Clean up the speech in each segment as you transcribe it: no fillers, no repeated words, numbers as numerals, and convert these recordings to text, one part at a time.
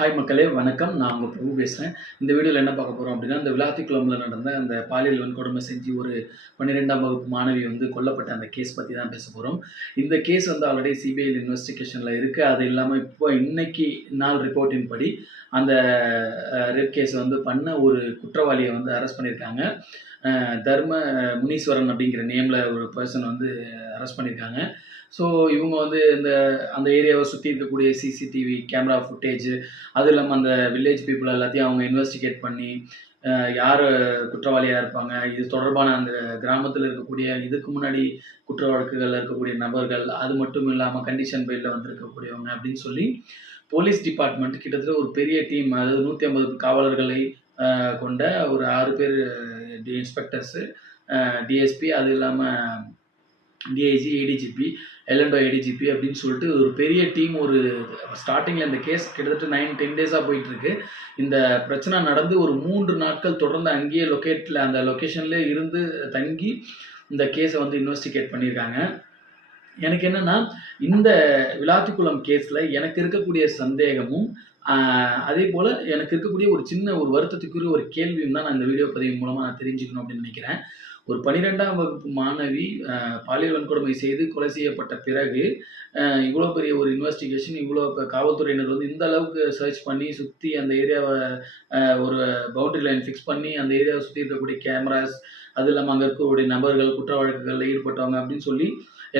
Hi மக்களே வணக்கம். நான் உங்க பிரபு பேசுறேன். இந்த வீடியோல என்ன பார்க்க போறோம் அப்படின்னா, இந்த விளாத்திக்குளம்ல நடந்த அந்த பாலியல் வன்கொடுமை செஞ்சு ஒரு 12ஆம் வகுப்பு மாணவி வந்து கொல்லப்பட்ட அந்த கேஸ் பத்தி தான் பேச போறோம். இந்த கேஸ் வந்து ஆல்ரெடி சிபிஐ இன்வெஸ்டிகேஷன்ல இருக்கு. அது இல்லாம இப்போ இன்னைக்கு நாள் ரிப்போர்ட்டின் படி அந்த ரேப் கேஸ் வந்து பண்ண ஒரு குற்றவாளிய வந்து அரெஸ்ட் பண்ணியிருக்காங்க. தர்ம முனீஸ்வரன் அப்படிங்கிற நேம்ல ஒரு பெர்சன் வந்து அரெஸ்ட் பண்ணியிருக்காங்க. ஸோ இவங்க வந்து அந்த ஏரியாவை சுற்றி இருக்கக்கூடிய சிசிடிவி கேமரா ஃபுட்டேஜ், அது இல்லாமல் அந்த வில்லேஜ் பீப்புள் எல்லாத்தையும் அவங்க இன்வெஸ்டிகேட் பண்ணி யார் குற்றவாளியாக இருப்பாங்க, இது தொடர்பான அந்த கிராமத்தில் இருக்கக்கூடிய இதுக்கு முன்னாடி குற்ற வழக்குகளில் இருக்கக்கூடிய நபர்கள், அது மட்டும் இல்லாமல் கண்டிஷன் பெயிலில் வந்திருக்கக்கூடியவங்க அப்படின்னு சொல்லி போலீஸ் டிபார்ட்மெண்ட் கிட்டத்தட்ட ஒரு பெரிய டீம், அதாவது 150 காவலர்களை கொண்ட ஒரு 6 பேர் இன்ஸ்பெக்டர்ஸு, டிஎஸ்பி, அது இல்லாமல் டிஐஜி, ஏடிஜிபி, எல்என்டோ ஏடிஜிபி அப்படின்னு சொல்லிட்டு ஒரு பெரிய டீம். ஒரு ஸ்டார்டிங்கில் இந்த கேஸ் கிட்டத்தட்ட 9-10 டேஸாக போயிட்டுருக்கு. இந்த பிரச்சனை நடந்து ஒரு 3 நாட்கள் தொடர்ந்து அங்கேயே அந்த லொக்கேஷன்லேயே இருந்து தங்கி இந்த கேஸை வந்து இன்வெஸ்டிகேட் பண்ணியிருக்காங்க. எனக்கு என்னென்னா, இந்த விளாத்திக்குளம் கேஸில் எனக்கு இருக்கக்கூடிய சந்தேகமும், அதே போல் எனக்கு இருக்கக்கூடிய ஒரு சின்ன ஒரு வருத்தத்துக்குரிய ஒரு கேள்வியும் தான் நான் இந்த வீடியோ பதிவு மூலமாக நான் தெரிஞ்சுக்கணும் அப்படின்னு நினைக்கிறேன். ஒரு 12ஆம் வகுப்பு மாணவி பாலியல் வன்கொடுமை செய்து கொலை செய்யப்பட்ட பிறகு, இவ்வளோ பெரிய ஒரு இன்வெஸ்டிகேஷன், இவ்வளோ காவல்துறையினர் வந்து இந்த அளவுக்கு சர்ச் பண்ணி சுற்றி அந்த ஏரியாவை ஒரு பவுண்டரி லைன் ஃபிக்ஸ் பண்ணி அந்த ஏரியாவை சுற்றி இருக்கக்கூடிய கேமராஸ், அது இல்லாமல் அங்கே இருக்கக்கூடிய நபர்கள், குற்ற வழக்குகளில் ஈடுபட்டவங்க அப்படின்னு சொல்லி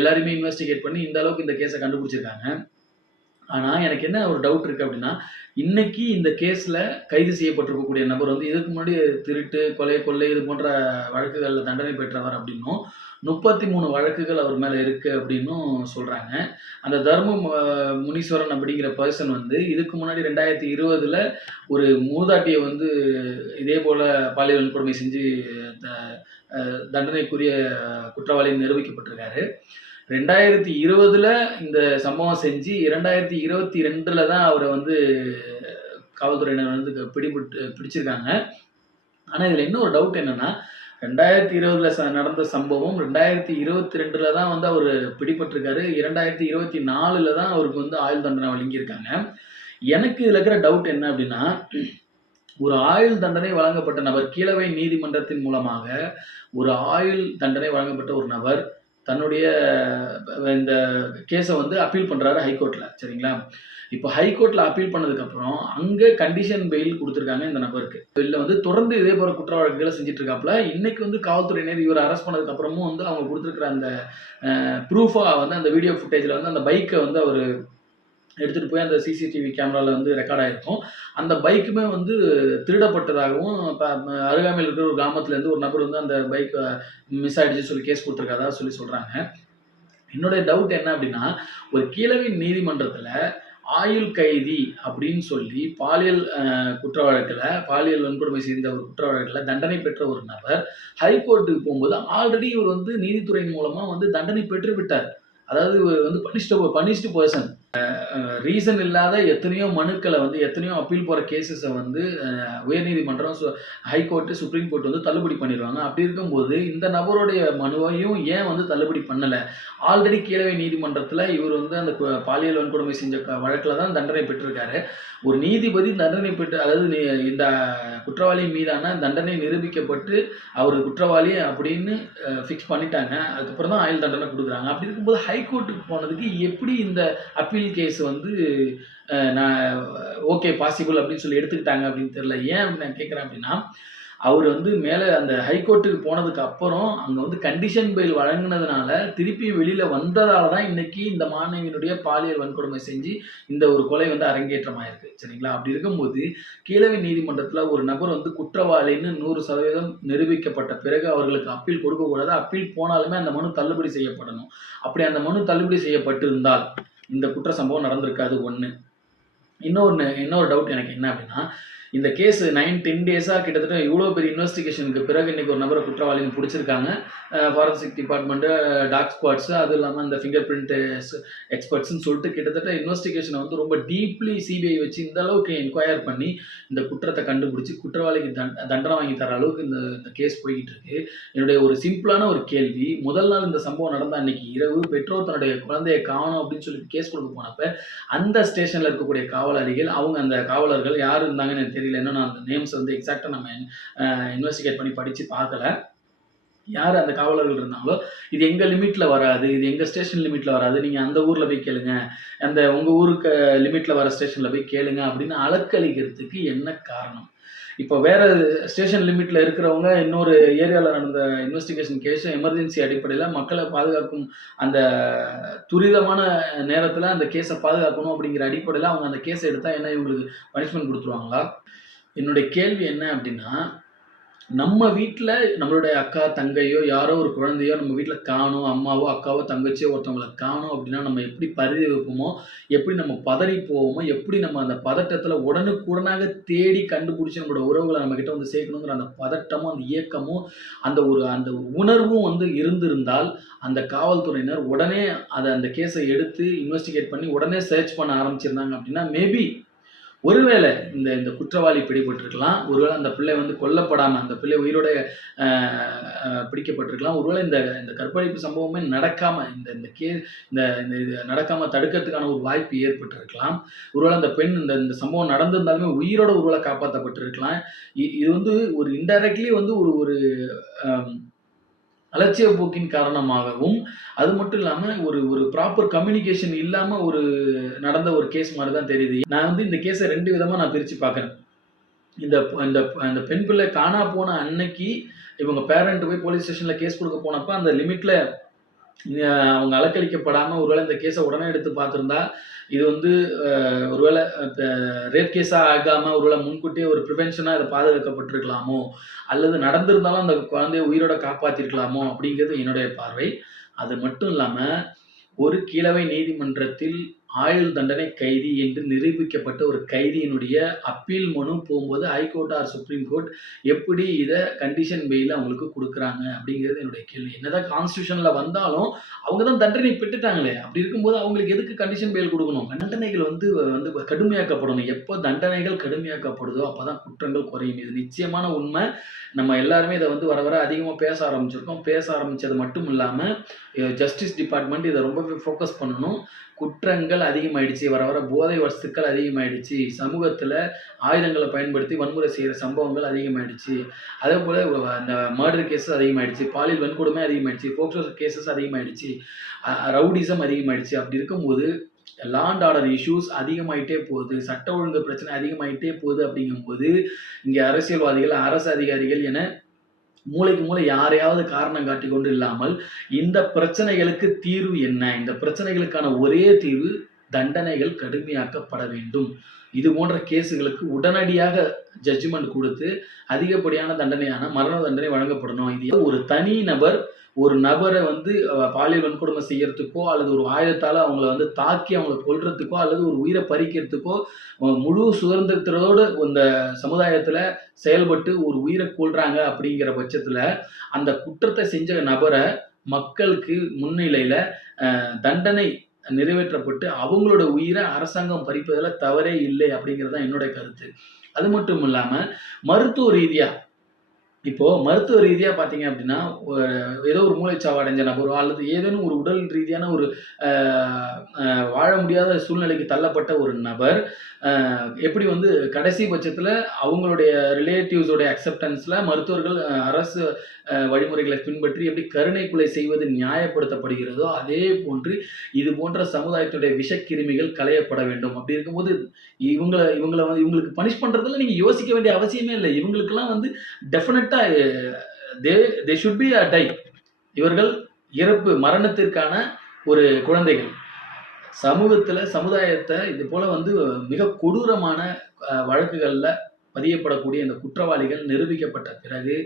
எல்லாரையுமே இன்வெஸ்டிகேட் பண்ணி இந்த அளவுக்கு இந்த கேஸை கண்டுபிடிச்சிருக்காங்க. ஆனால் எனக்கு என்ன ஒரு டவுட் இருக்குது அப்படின்னா, இன்னைக்கு இந்த கேஸில் கைது செய்யப்பட்டிருக்கக்கூடிய நபர் வந்து இதுக்கு முன்னாடி திருட்டு, கொள்ளை இது போன்ற வழக்குகளில் தண்டனை பெற்றவர் அப்படின்னும், 33 வழக்குகள் அவர் மேலே இருக்குது அப்படின்னும் சொல்கிறாங்க. அந்த முனீஸ்வரன் அப்படிங்கிற பர்சன் வந்து இதுக்கு முன்னாடி 2020ல் ஒரு மூதாட்டியை வந்து இதே போல் பாலியல் வன்கொடுமை செஞ்சு தண்டனைக்குரிய குற்றவாளி நிரூபிக்கப்பட்டிருக்காரு. 2020ல் இந்த சம்பவம் செஞ்சு 2022ல் தான் அவரை வந்து காவல்துறையினர் வந்து பிடிச்சிருக்காங்க. ஆனால் இதில் என்ன ஒரு டவுட் என்னென்னா, 2020ல் நடந்த சம்பவம் 2022ல் தான் வந்து அவர் பிடிபட்டிருக்காரு. 2024ல் தான் அவருக்கு வந்து ஆயுள் தண்டனை வழங்கியிருக்காங்க. எனக்கு இதில் இருக்கிற டவுட் என்ன அப்படின்னா, ஒரு ஆயுள் தண்டனை வழங்கப்பட்ட நபர், கீழவை நீதிமன்றத்தின் மூலமாக ஒரு ஆயுள் தண்டனை வழங்கப்பட்ட ஒரு நபர் தன்னுடைய இந்த கேஸை வந்து அப்பீல் பண்ணுறாரு ஹைகோர்ட்டில். சரிங்களா? இப்போ ஹைகோர்ட்டில் அப்பீல் பண்ணதுக்கப்புறம் அங்கே கண்டிஷன் பெயில் கொடுத்துருக்காங்க இந்த நபருக்கு. இதில் வந்து தொடர்ந்து இதே போல குற்ற வழக்குகளை செஞ்சுட்டு இருக்காப்புல. இன்னைக்கு வந்து காவல்துறையினர் இவர் அரெஸ்ட் பண்ணதுக்கப்புறமும் வந்து அவங்க கொடுத்துருக்குற அந்த ப்ரூஃபாக வந்து அந்த வீடியோ ஃபுட்டேஜில் வந்து அந்த பைக்கை வந்து அவர் எடுத்துகிட்டு போய் அந்த சிசிடிவி கேமராவில் வந்து ரெக்கார்ட் ஆகிருக்கும். அந்த பைக்குமே வந்து திருடப்பட்டதாகவும், இப்போ அருகாமையில் இருக்கிற ஒரு கிராமத்துலேருந்து ஒரு நபர் வந்து அந்த பைக் மிஸ் ஆகிடுச்சுன்னு சொல்லி கேஸ் கொடுத்துருக்காதா சொல்கிறாங்க. என்னுடைய டவுட் என்ன அப்படின்னா, ஒரு கீழவை நீதிமன்றத்தில் ஆயுள் கைதி அப்படின்னு சொல்லி பாலியல் குற்ற வழக்கில், பாலியல் வன்கொடுமை செய்த ஒரு குற்ற வழக்கில் தண்டனை பெற்ற ஒரு நபர் ஹைகோர்ட்டுக்கு போகும்போது ஆல்ரெடி இவர் வந்து நீதித்துறையின் மூலமாக வந்து தண்டனை பெற்று விட்டார். அதாவது இவர் வந்து பனிஷ்டு பர்சன். ரீசன் இல்லாத எத்தனையோ மனுக்களை வந்து எத்தனையோ அப்பீல் போகிற கேசஸை வந்து உயர்நீதிமன்றம், ஹைகோர்ட்டு, சுப்ரீம் கோர்ட் வந்து தள்ளுபடி பண்ணிடுவாங்க. அப்படி இருக்கும்போது இந்த நபருடைய மனுவையும் ஏன் வந்து தள்ளுபடி பண்ணலை? ஆல்ரெடி கீழவை நீதிமன்றத்தில் இவர் வந்து அந்த பாலியல் வன்கொடுமை செஞ்ச வழக்கில் தான் தண்டனை பெற்றிருக்காரு. ஒரு நீதிபதி தண்டனை பெற்று, அதாவது இந்த குற்றவாளி மீதான தண்டனை நிரூபிக்கப்பட்டு அவர் குற்றவாளி அப்படின்னு ஃபிக்ஸ் பண்ணிட்டாங்க. அதுக்கப்புறம் தான் ஆயுள் தண்டனை கொடுக்குறாங்க. அப்படி இருக்கும்போது ஹைகோர்ட்டுக்கு போனதுக்கு எப்படி இந்த அப்பீல் கேஸ் வந்து நான் ஓகே பாசிபிள் அப்படின்னு சொல்லி எடுத்துக்கிட்டாங்க அப்படின்னு தெரியல. ஏன் அப்படி நான் கேட்குறேன் அப்படின்னா, அவர் வந்து மேலே அந்த ஹைகோர்ட்டுக்கு போனதுக்கு அப்புறம் அங்கே வந்து கண்டிஷன் பெயில் வழங்கினதுனால திருப்பி வெளியில் வந்ததால தான் இன்னைக்கு இந்த மாணவியினுடைய பாலியல் வன்கொடுமை செஞ்சு இந்த ஒரு கொலை வந்து அரங்கேற்றமாயிருக்கு. சரிங்களா? அப்படி இருக்கும்போது கீழவை நீதிமன்றத்தில் ஒரு நபர் வந்து குற்றவாளின்னு 100% நிரூபிக்கப்பட்ட பிறகு அவர்களுக்கு அப்பீல் கொடுக்கக்கூடாது. அப்பீல் போனாலுமே அந்த மனு தள்ளுபடி செய்யப்படணும். அப்படி அந்த மனு தள்ளுபடி செய்யப்பட்டிருந்தால் இந்த குற்ற சம்பவம் நடந்திருக்காது. ஒன்று. இன்னொரு டவுட் எனக்கு என்ன அப்படின்னா, இந்த கேஸ் 9-10 டேஸா கிட்டத்தட்ட இவ்வளோ பெரிய இன்வெஸ்டிகேஷனுக்கு பிறகு இன்னைக்கு ஒரு நபரை குற்றவாளின்னு பிடிச்சிருக்காங்க. ஃபாரன்சிக் டிபார்ட்மெண்ட்டு, டாக் ஸ்குவாட்ஸு, அதுவும் இல்லாம இந்த ஃபிங்கர் பிரிண்ட் எக்ஸ்பர்ட்ஸ்ன்னு சொல்லிட்டு கிட்டத்தட்ட இன்வெஸ்டிகேஷனை வந்து ரொம்ப டீப்லி சிபிஐ வச்சு இந்த அளவுக்கு என்கொயர் பண்ணி இந்த குற்றத்தை கண்டுபிடிச்சி குற்றவாளிக்கு தண்டனை வாங்கி தர அளவுக்கு இந்த இந்த கேஸ் போய்கிட்டு இருக்கு. என்னுடைய ஒரு சிம்பிளான ஒரு கேள்வி, முதல் நாள் இந்த சம்பவம் நடந்த அன்னைக்கு இரவு பெற்றோர் தன்னுடைய குழந்தையை காணோம் அப்படின்னு சொல்லிட்டு கேஸ் கொடுக்க போனப்ப அந்த ஸ்டேஷன்ல இருக்கக்கூடிய காவலாளிகள், அவங்க அந்த காவலர்கள் யார் இருந்தாங்கன்னு எனக்கு தெரியல. இன்னும் நான் அந்த நேம்ஸ் வந்து எக்ஸாக்டா நம்ம இன்வெஸ்டிகேட் பண்ணி படிச்சு பார்க்கல. யார் அந்த காவலர்கள் இருந்தாங்களோ, இது எங்க லிமிட்ல வராது, இது எங்க ஸ்டேஷன் லிமிட்ல வராது, நீங்க அந்த ஊர்ல போய் கேளுங்க, அந்த உங்க ஊருக்கு லிமிட்ல வர ஸ்டேஷன்ல போய் கேளுங்க அப்படின்னு அலக்களிக்கிறதுக்கு என்ன காரணம்? இப்போ வேற ஸ்டேஷன் லிமிட்ல இருக்கிறவங்க இன்னொரு ஏரியாவில் நடந்த இன்வெஸ்டிகேஷன் கேஸ் எமர்ஜென்சி அடிப்படையில் மக்களை பாதுகாக்கும் அந்த துரிதமான நேரத்தில் அந்த கேஸை பாதுகாக்கணும் அப்படிங்கிற அடிப்படையில் அவங்க அந்த கேஸை எடுத்தால் என்ன இவங்களுக்கு பனிஷ்மெண்ட் கொடுத்துருவாங்களா? என்னுடைய கேள்வி என்ன அப்படின்னா, நம்ம வீட்டில் நம்மளுடைய அக்கா தங்கையோ யாரோ ஒரு குழந்தையோ நம்ம வீட்டில் காணும், அம்மாவோ அக்காவோ தங்கச்சியோ ஒருத்தவங்களை காணும் அப்படின்னா நம்ம எப்படி பரிதவிப்போமோ, எப்படி நம்ம பதறி போவோமோ, எப்படி நம்ம அந்த பதட்டத்தில் உடனுக்குடனாக தேடி கண்டுபிடிச்சி நம்மளோட உறவுகளை நம்ம கிட்ட வந்து சேர்க்கணுங்கிற அந்த பதட்டமும் அந்த இயக்கமும் அந்த உணர்வும் வந்து இருந்திருந்தால் அந்த காவல்துறையினர் உடனே அந்த கேஸை எடுத்து இன்வெஸ்டிகேட் பண்ணி உடனே சர்ச் பண்ண ஆரம்பிச்சிருந்தாங்க அப்படின்னா மேபி ஒருவேளை இந்த குற்றவாளி பிடிபட்டிருக்கலாம். ஒருவேளை அந்த பிள்ளை வந்து கொல்லப்படாம, அந்த பிள்ளை உயிரோட பிடிக்கப்பட்டிருக்கலாம். ஒருவேளை இந்த கற்பழிப்பு சம்பவமே நடக்காம, இந்த இது நடக்காம தடுக்கிறதுக்கான ஒரு வாய்ப்பு ஏற்பட்டிருக்கலாம். ஒருவேளை அந்த பெண் இந்த சம்பவம் நடந்திருந்தாலுமே உயிரோட ஒருவேளை காப்பாற்றப்பட்டிருக்கலாம். இது வந்து ஒரு இன்டைரக்ட்லி வந்து ஒரு அலட்சிய போக்கின் காரணமாகவும், அது மட்டும் இல்லாம ஒரு ப்ராப்பர் கம்யூனிகேஷன் இல்லாம நடந்த ஒரு கேஸ் மாரி தான் தெரியுது. நான் வந்து இந்த கேஸ 2 விதமா நான் பிரிச்சு பார்க்குறேன். இந்த இந்த அந்த பெண் பிள்ளை காணா போன அன்னைக்கு, இவங்க பேரண்ட் போய் போலீஸ் ஸ்டேஷன்ல கேஸ் குடுக்க போனப்ப, அந்த லிமிட்ல அவங்க அலக்களிக்கப்படாம ஒருவேளை இந்த கேஸ உடனே எடுத்து பார்த்திருந்தா, இது வந்து ஒருவேளை ரேப் கேஸா ஆகாம ஒருவேளை முன்கூட்டியே ஒரு பிரிவென்ஷனா இத பாதுகாக்கப்பட்டிருக்கலாமோ! அல்லது நடந்திருந்தாலும் அந்த குழந்தைய உயிரோட காப்பாத்தியிருக்கலாமோ! அப்படிங்கிறது என்னுடைய பார்வை. அது மட்டும் இல்லாம, ஒரு கீழவை நீதிமன்றத்தில் ஆயுள் தண்டனை கைதி என்று நிரூபிக்கப்பட்ட ஒரு கைதியினுடைய அப்பீல் மனு போம்போது ஹைகோர்ட் ஆர் சுப்ரீம் கோர்ட் எப்படி இத கண்டிஷன் பெயில் அவங்களுக்கு குடுக்குறாங்க அப்படிங்கிறது என்னுடைய கேள்வி. என்னதான் கான்ஸ்டிடியூஷன்ல வந்தாலும் அவங்க தான் தண்டனை பெற்றுட்டாங்களே! அப்படி இருக்கும்போது அவங்களுக்கு எதுக்கு கண்டிஷன் பெயில் குடுக்கணும்? தண்டனைகள் வந்து கடுமையாக்கப்படணும். எப்போ தண்டனைகள் கடுமையாக்கப்படுதோ அப்பதான் குற்றங்கள் குறையும். இது நிச்சயமான உண்மை. நம்ம எல்லாருமே இத வந்து வர வர அதிகமா பேச ஆரம்பிச்சிருக்கோம். பேச ஆரம்பிச்சது மட்டும் இல்லாம ஜஸ்டிஸ் டிபார்ட்மெண்ட் இத ரொம்பவே ஃபோக்கஸ் பண்ணணும். குற்றங்கள் அதிகமாயிடுச்சு. வர வர போதை வஸ்துக்கள் அதிகமாயிடுச்சு. சமூகத்துல ஆயுதங்கள பயன்படுத்தி வன்முறை செய்ற சம்பவங்கள் அதிகமாயிடுச்சு. அதேபோல இந்த மர்டர் கேஸஸ் அதிகமாயிடுச்சு. பாலியல் வன்கொடுமை அதிகமாயிடுச்சு. போக்சோ கேஸஸ் அதிகமாயிடுச்சு. ரவுடிசம் அதிகமாயிடுச்சு. அப்படி இருக்கும்போது லா அண்ட் ஆர்டர் இஷ்யூஸ் அதிகமாயிட்டே போகுது. சட்ட ஒழுங்கு பிரச்சனை அதிகமாயிட்டே போகுது அப்படிங்கும்போது, இங்க அரசியல்வாதிகள், அரசு அதிகாரிகள் என மூலைக்கு மூலை யாரையாவது காரணம் காட்டிக் கொண்டு இல்லாமல், இந்த பிரச்சனைகளுக்கு தீர்வு என்ன? இந்த பிரச்சனைகளுக்கான ஒரே தீர்வு தண்டனைகள் கடுமையாக்கப்பட வேண்டும். இது போன்ற கேஸ்களுக்கு உடனடியாக ஜட்ஜ்மெண்ட் குடுத்து, அதிகப்படியான தண்டனையான மரண தண்டனை வழங்கப்படணும். இது ஒரு தனி நபர் ஒரு நபர வந்து பாலியல் வன்கொடுமை செய்யறதுக்கோ, அல்லது ஒரு ஆயுதத்தால அவங்கள வந்து தாக்கி அவங்கள கொல்றதுக்கோ, அல்லது ஒரு உயிர பறிக்கிறதுக்கோ, முழு சுதந்திரத்தோடு இந்த சமுதாயத்துல செயல்பட்டு ஒரு உயிர கொல்றாங்க அப்படிங்கிற பட்சத்துல, அந்த குற்றத்த செஞ்ச நபர மக்களுக்கு முன்னிலையில தண்டனை நிறைவேற்றப்பட்டு, அவங்களோட உயிர அரசாங்கம் பறிப்பதுல தவறே இல்லை அப்படிங்கிறது தான் என்னுடைய கருத்து. அது மட்டும் இல்லாம, மருத்துவ ரீதியா இப்போ மருத்துவ ரீதியா பார்த்தீங்க அப்படின்னா, ஏதோ ஒரு மூளைச்சாவு அடைஞ்ச நபரோ, அல்லது ஏதேனும் ஒரு உடல் ரீதியான ஒரு அ அ வாழ முடியாத சூழ்நிலைக்கு தள்ளப்பட்ட ஒரு நபர், அ எப்படி வந்து கடைசி பட்சத்தில அவங்களுடைய ரிலேட்டிவ்ஸோட அக்செப்டன்ஸ்ல மருத்துவர்கள் அரசு வழிமுறைகளை பின்பற்றி எப்படி கருணை கொலை செய்வது நியாயப்படுத்தப்படுகிறதோ, அதே போன்று இது போன்ற சமுதாயத்துடைய விஷக்கிருமிகள் களையப்பட வேண்டும். அப்படி இருக்கும்போது இவங்கள வந்து இவங்களுக்கு பனிஷ் பண்றதுல நீங்க யோசிக்க வேண்டிய அவசியமே இல்ல. இவங்களுக்கெல்லாம் வந்து definitely they they should be a die. இவர்கள் மரணத்திற்கான ஒரு குழந்தைகள். சமுதாயத்த இது போல வந்து மிக கொடூரமான வழக்குகள்ல பதியப்படக்கூடிய இந்த குற்றவாளிகள் நிரூபிக்கப்பட்ட பிறகு,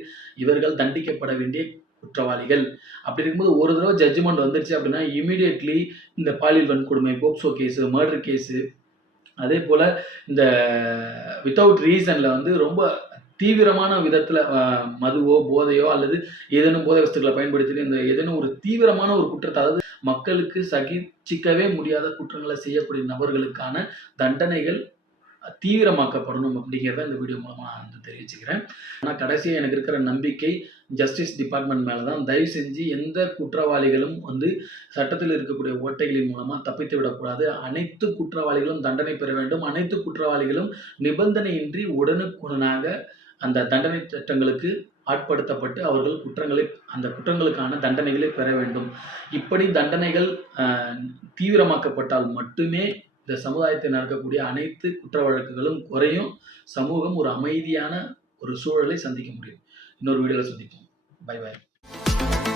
இவர்கள் தண்டிக்கப்பட வேண்டிய குற்றவாளிகள். அப்படி இருக்கும்போது ஒரு தடவ ஜட்ஜ்மெண்ட் வந்துருச்சு அப்படின்னா, இமிடியேட்லி இந்த பாலியல் வன்கொடுமை, போக்சோ கேஸ், மர்டர் கேஸ் அதேபோல இந்த வித்தவுட் ரீசன்ல வந்து ரொம்ப தீவிரமான விதத்துல மதுவோ, போதையோ அல்லது ஏதேனும் போதை வஸ்துக்கள பயன்படுத்தி இந்த ஏதேனும் ஒரு தீவிரமான ஒரு குற்றத்த, அதாவது மக்களுக்கு சகிச்சிக்கவே முடியாத குற்றங்கள செய்யக்கூடிய நபர்களுக்கான தண்டனைகள் தீவிரமாக்கப்படணும் அப்படிங்கிறத இந்த வீடியோ மூலமா நான் வந்து தெரிவிச்சுக்கிறேன். ஆனா கடைசியா எனக்கு இருக்கிற நம்பிக்கை ஜஸ்டிஸ் டிபார்ட்மெண்ட் மேல தான். தயவு செஞ்சு எந்த குற்றவாளிகளும் வந்து சட்டத்தில் இருக்கக்கூடிய ஓட்டைகளின் மூலமா தப்பித்து விடக்கூடாது. அனைத்து குற்றவாளிகளும் தண்டனை பெற வேண்டும். அனைத்து குற்றவாளிகளும் நிபந்தனையின்றி உடனுக்குடனாக அந்த தண்டனை சட்டங்களுக்கு ஆட்படுத்தப்பட்டு அவர்கள் அந்த குற்றங்களுக்கான தண்டனைகளை பெற வேண்டும். இப்படி தண்டனைகள் தீவிரமாக்கப்பட்டால் மட்டுமே இந்த சமுதாயத்தில் நடக்கக்கூடிய அனைத்து குற்ற வழக்குகளும் குறையும். சமூகம் ஒரு அமைதியான ஒரு சூழலை சந்திக்க முடியும். இன்னொரு வீடியோல சந்திப்போம். Bye bye.